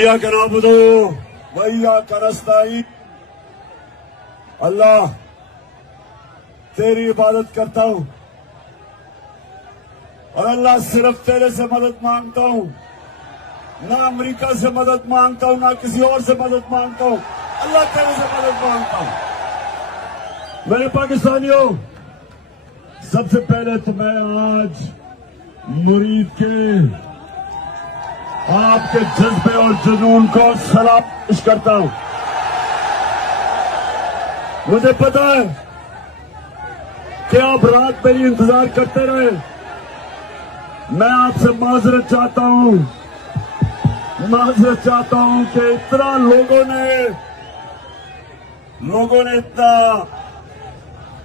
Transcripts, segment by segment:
इय्याक नअबुदु व इय्याक नस्तईन। अल्लाह तेरी इबादत करता हूं और अल्लाह सिर्फ तेरे से मदद मांगता हूं, ना अमेरिका से मदद मांगता हूं, ना किसी और से मदद मांगता हूं, अल्लाह तेरे से मदद मांगता हूं। मेरे पाकिस्तानियों, सबसे पहले तो मैं आज मुरीद के आपके जज्बे और जुनून को सलाम पेश करता हूं। मुझे पता है कि आप रात मेरी इंतजार करते रहे। मैं आपसे माजरत चाहता हूं कि इतना लोगों ने इतना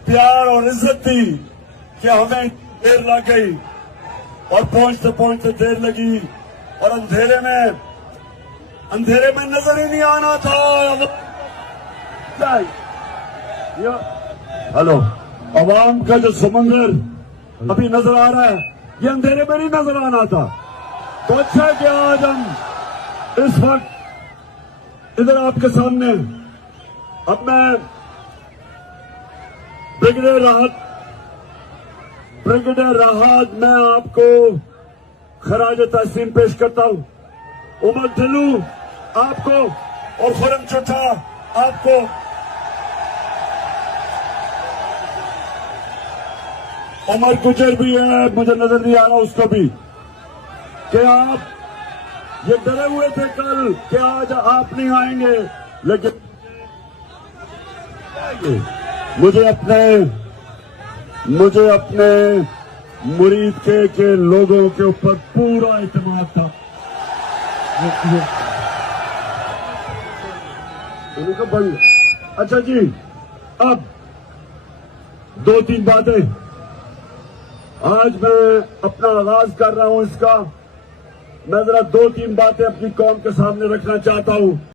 प्यार और इज्जत दी कि हमें देर लग गई और पहुंचते पहुंचते देर लगी और अंधेरे में नजर ही नहीं आना था। हेलो, अवाम का जो समंदर अभी नजर आ रहा है, ये अंधेरे में नहीं नजर आना था। तो अच्छा कि आज हम इस वक्त इधर आपके सामने, अब मैं ब्रिगेडियर राहत मैं आपको खराज तहसीन पेश करता हूं। उमर ढिल्लू आपको और खुरम चुट्टा आपको। उमर गुजर भी है, मुझे नजर नहीं आ रहा उसको भी, कि आप ये डरे हुए थे कल कि आज आप नहीं आएंगे, लेकिन मुझे अपने मुरीद के लोगों के ऊपर पूरा इत्मीनान था। उनको बंद। अच्छा जी, अब 2-3 बातें आज मैं अपना आगाज कर रहा हूं इसका। मैं जरा 2-3 बातें अपनी कौम के सामने रखना चाहता हूं।